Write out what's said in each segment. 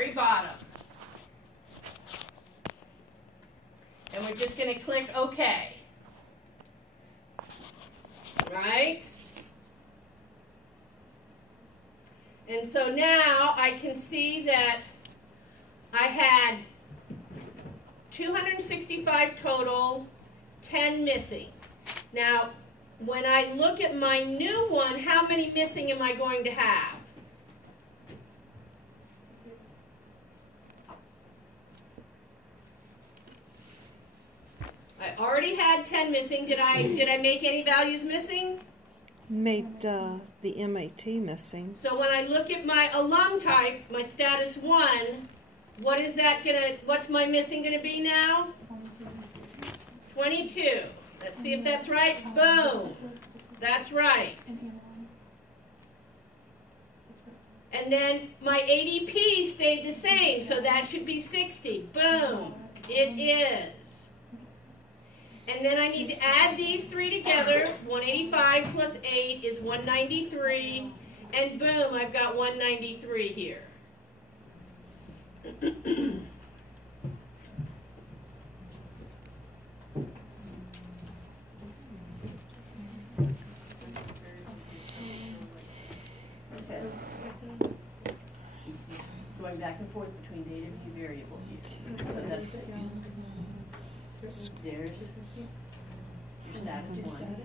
very bottom. And we're just going to click OK. Right? And so now I can see that I had 265 total, 10 missing. Now, when I look at my new one, how many missing am I going to have? I already had 10 missing. Did I make any values missing? Made the MAT missing. So when I look at my alum type, my status 1, what's my missing gonna be now? 22. Let's see if that's right. Boom. That's right. And then my ADP stayed the same, so that should be 60. Boom. It is. And then I need to add these three together. 185 plus 8 is 193. And boom, I've got 193 here. Okay. Going back and forth between data view variable here. So that's there's your status 1.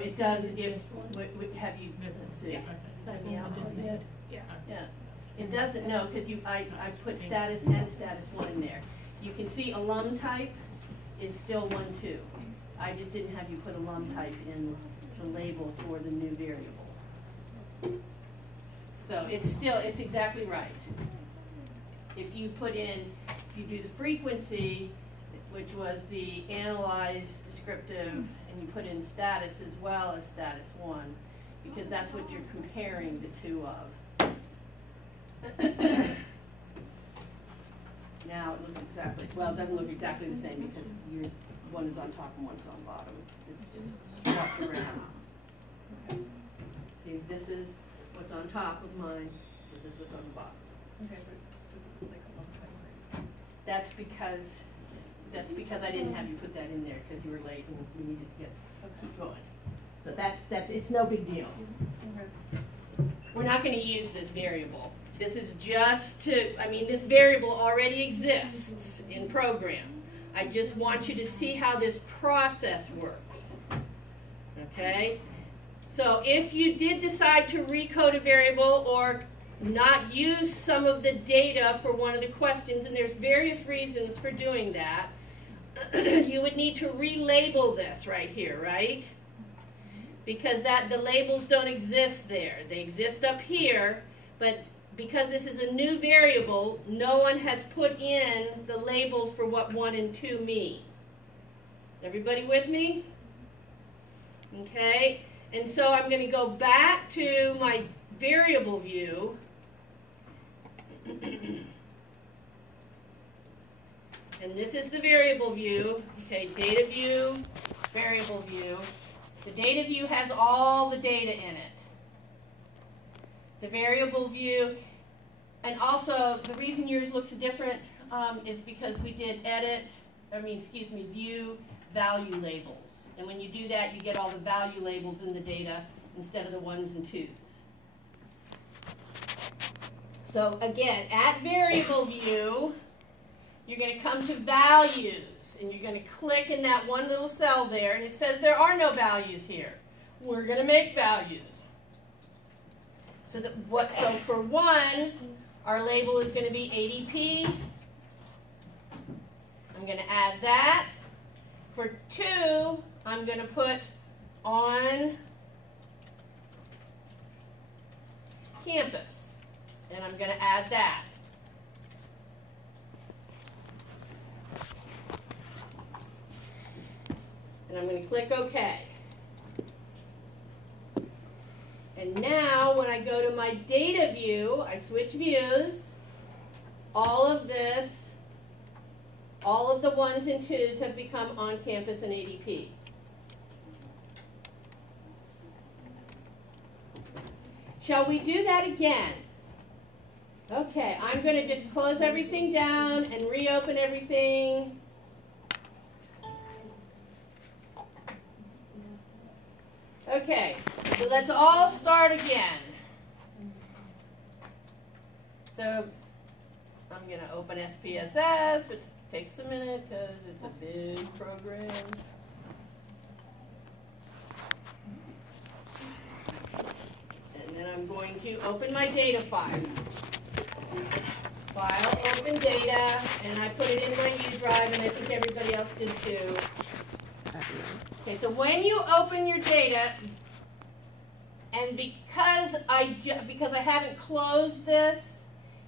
It does if have you see? Yeah. It doesn't know because I put status and status 1 in there. You can see alum type is still 1, 2. I just didn't have you put alum type in the label for the new variable. So it's exactly right. If you do the frequency, which was the analyze descriptive, and you put in status as well as status 1, because that's what you're comparing the two of. Now it looks exactly, well, it doesn't look exactly the same because one is on top and one's on bottom. It's just swapped around. Okay. See, this is what's on top of mine. This is what's on the bottom. Okay, so it's like a long time. That's because I didn't have you put that in there because you were late and we needed to keep going. So that's it's no big deal. Okay. We're not going to use this variable. This is just this variable already exists in program. I just want you to see how this process works. Okay? So if you did decide to recode a variable or not use some of the data for one of the questions, and there's various reasons for doing that, you would need to relabel this right here, right? Because the labels don't exist there. They exist up here, but because this is a new variable, no one has put in the labels for what 1 and 2 mean. Everybody with me? Okay. And so I'm going to go back to my variable view. And this is the variable view. Okay, data view, variable view. The data view has all the data in it. The variable view, and also the reason yours looks different is because we did view value labels. And when you do that, you get all the value labels in the data instead of the 1s and 2s. So again, at variable view, you're going to come to values, and you're going to click in that one little cell there, and it says there are no values here. We're going to make values. So for 1, our label is going to be ADP. I'm going to add that. For 2, I'm going to put on campus, and I'm going to add that. And I'm going to click OK. And now when I go to my data view, I switch views, all of this, all of the 1s and 2s have become on campus and ADP. Shall we do that again? Okay, I'm going to just close everything down and reopen everything. Okay, so let's all start again. So I'm going to open SPSS, which takes a minute because it's a big program. And then I'm going to open my data file. File, open data, and I put it in my U drive, and I think everybody else did too. Okay, so when you open your data, and because I haven't closed this,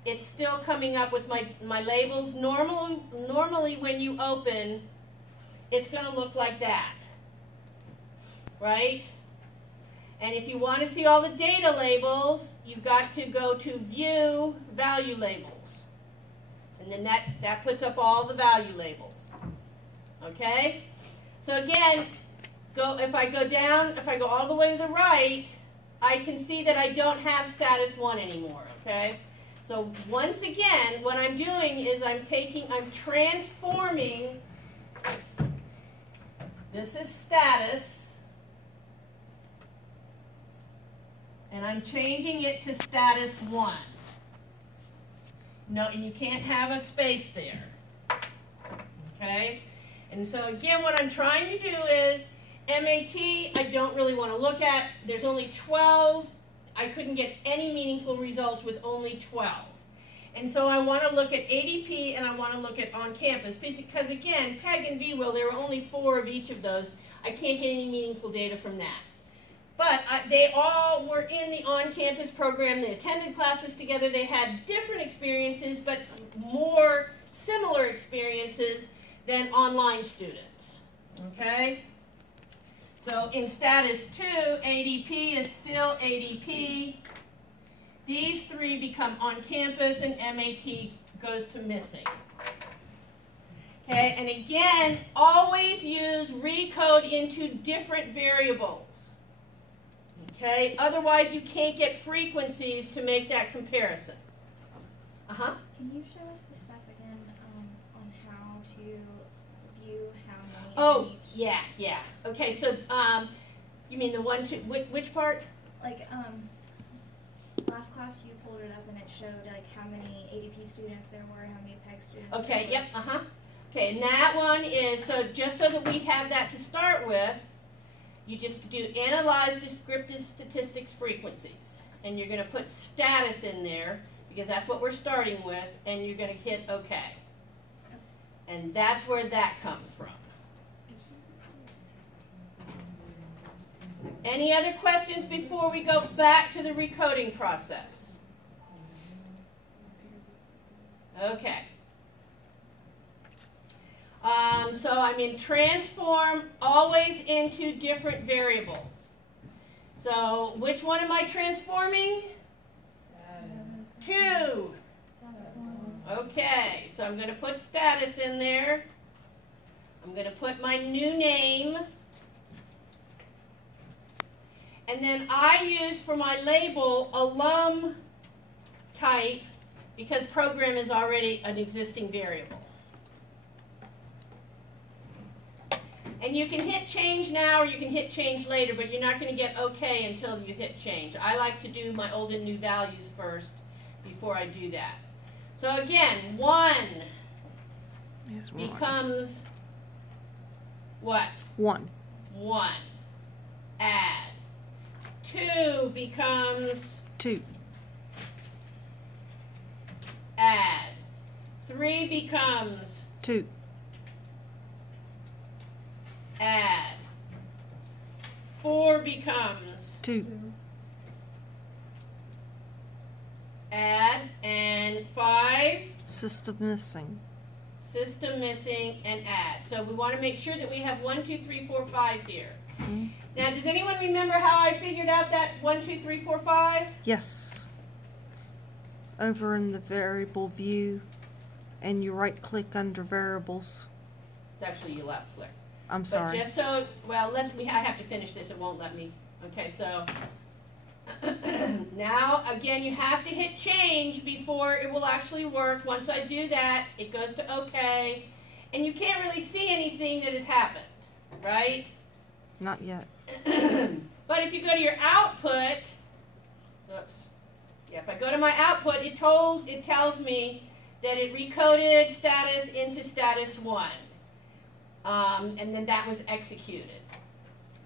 it's still coming up with my labels. Normally when you open, it's going to look like that, right? And if you want to see all the data labels, you've got to go to View Value Labels. And then that puts up all the value labels. Okay? So again, if I go all the way to the right, I can see that I don't have status 1 anymore. Okay? So once again, what I'm doing is I'm transforming, this is status, and I'm changing it to status 1. No, and you can't have a space there. Okay? And so again, what I'm trying to do is, MAT, I don't really want to look at. There's only 12. I couldn't get any meaningful results with only 12. And so I want to look at ADP and I want to look at on-campus. Because again, PEG and VWIL, there were only 4 of each of those. I can't get any meaningful data from that. But they all were in the on-campus program. They attended classes together. They had different experiences, but more similar experiences than online students. Okay? So in status 2, ADP is still ADP. These 3 become on campus and MAT goes to missing. Okay, and again, always use recode into different variables. Okay, otherwise you can't get frequencies to make that comparison. Can you show us the stuff again on how to view how many? Oh, yeah. Okay, so you mean the one to which part? Like last class you pulled it up and it showed like how many ADP students there were, how many PEG students. Okay, yep, Okay, and that one is, so just so that we have that to start with, you just do analyze descriptive statistics frequencies. And you're going to put status in there, because that's what we're starting with, and you're going to hit OK. And that's where that comes from. Any other questions before we go back to the recoding process? Okay. So I'm in transform always into different variables. So which one am I transforming? 2. Okay, so I'm going to put status in there. I'm going to put my new name. And then I use for my label alum type because program is already an existing variable. And you can hit change now or you can hit change later, but you're not going to get OK until you hit change. I like to do my old and new values first before I do that. So again, 1 becomes what? 1. 1. Add. 2 becomes 2. Add. 3 becomes 2. Add. 4 becomes 2. Add. And 5. System missing. System missing and add. So we want to make sure that we have 1, 2, 3, 4, 5 here. Mm-hmm. Now, does anyone remember how I figured out that 1, 2, 3, 4, 5? Yes. Over in the variable view, and you right click under variables. It's actually your left click. I'm sorry. But just so, well, I have to finish this. It won't let me. Okay, so Now, again, you have to hit change before it will actually work. Once I do that, it goes to OK. And you can't really see anything that has happened, right? Not yet. But if you go to your output, oops. Yeah, if I go to my output, it tells me that it recoded status into status 1. And then that was executed.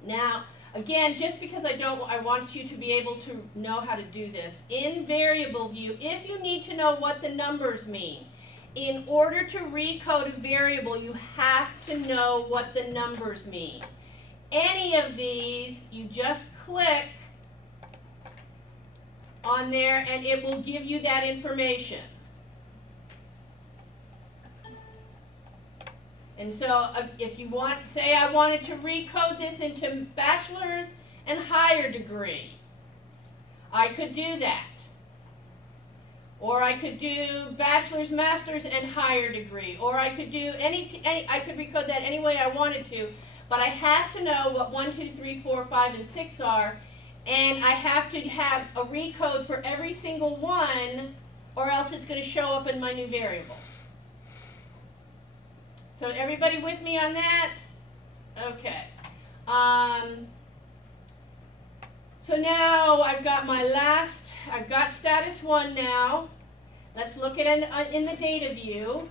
Now, again, just because I want you to be able to know how to do this. In variable view, if you need to know what the numbers mean, in order to recode a variable, you have to know what the numbers mean. Any of these, you just click on there and it will give you that information. And so if you want, say I wanted to recode this into bachelor's and higher degree, I could do that. Or I could do bachelor's, master's, and higher degree. Or I could do I could recode that any way I wanted to, but I have to know what 1, 2, 3, 4, 5, and 6 are, and I have to have a recode for every single one, or else it's going to show up in my new variable. So everybody with me on that? Okay. So now I've got I've got status 1 now. Let's look at it in the data view.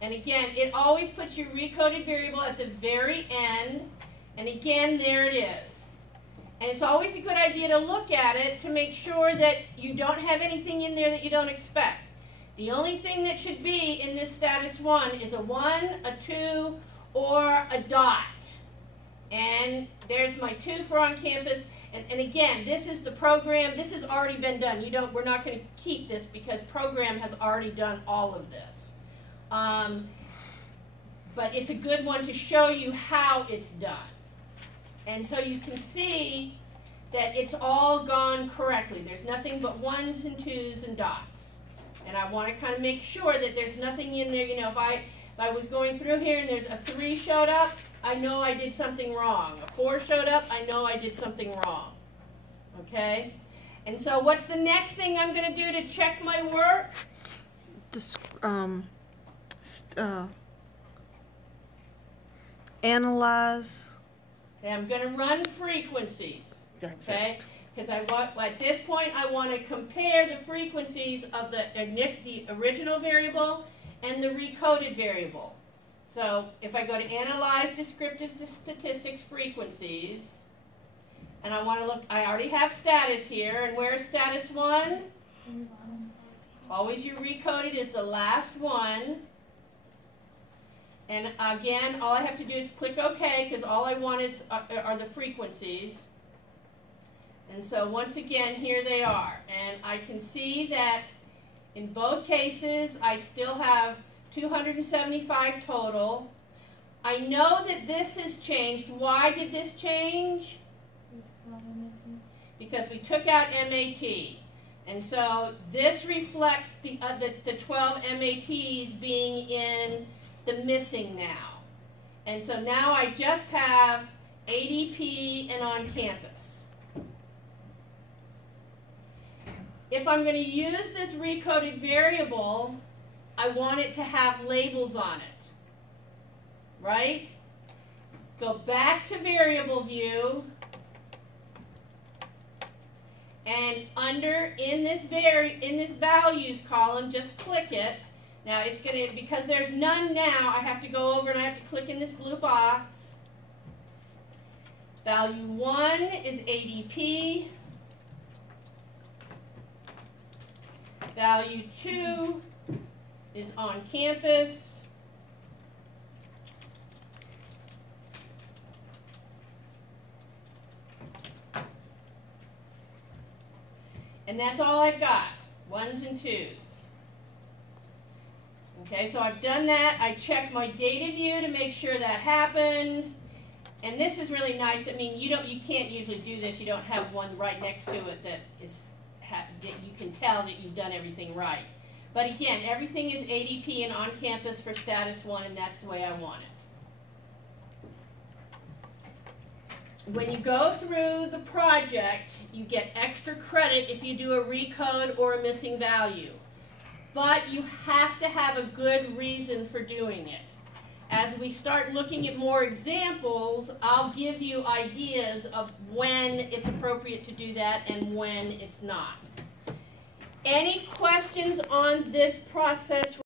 And again, it always puts your recoded variable at the very end. And again, there it is. And it's always a good idea to look at it to make sure that you don't have anything in there that you don't expect. The only thing that should be in this status 1 is a 1, a 2, or a dot. And there's my 2 for on campus. And again, this is the program. This has already been done. We're not going to keep this because program has already done all of this. But it's a good one to show you how it's done. And so you can see that it's all gone correctly. There's nothing but 1s and 2s and dots. And I want to kind of make sure that there's nothing in there. You know, if I was going through here and there's a 3 showed up, I know I did something wrong. A 4 showed up, I know I did something wrong. Okay? And so what's the next thing I'm going to do to check my work? Analyze. Okay, I'm going to run frequencies. That's okay? it. Because at this point, I want to compare the frequencies of the original variable and the recoded variable. So if I go to Analyze Descriptive Statistics Frequencies, and I want to look, I already have status here, and where's status 1? Always your recoded is the last one. And again, all I have to do is click OK, because all I want are the frequencies. And so once again, here they are. And I can see that in both cases, I still have 275 total. I know that this has changed. Why did this change? Because we took out MAT. And so this reflects the 12 MATs being in the missing now. And so now I just have ADP and on campus. If I'm going to use this recoded variable, I want it to have labels on it, right? Go back to variable view, and in this values column, just click it. Now it's going to, because there's none now, I have to go over and I have to click in this blue box. Value 1 is ADP. Value 2 is on campus. And that's all I've got, 1s and 2s. Okay, so I've done that. I checked my data view to make sure that happened. And this is really nice. I mean, you can't usually do this. You don't have one right next to it that you can tell that you've done everything right. But again, everything is ADP and on campus for status 1, and that's the way I want when you go through the project, you get extra credit if you do a recode or a missing value. But you have to have a good reason for doing it. As we start looking at more examples, I'll give you ideas of when it's appropriate to do that and when it's not. Any questions on this process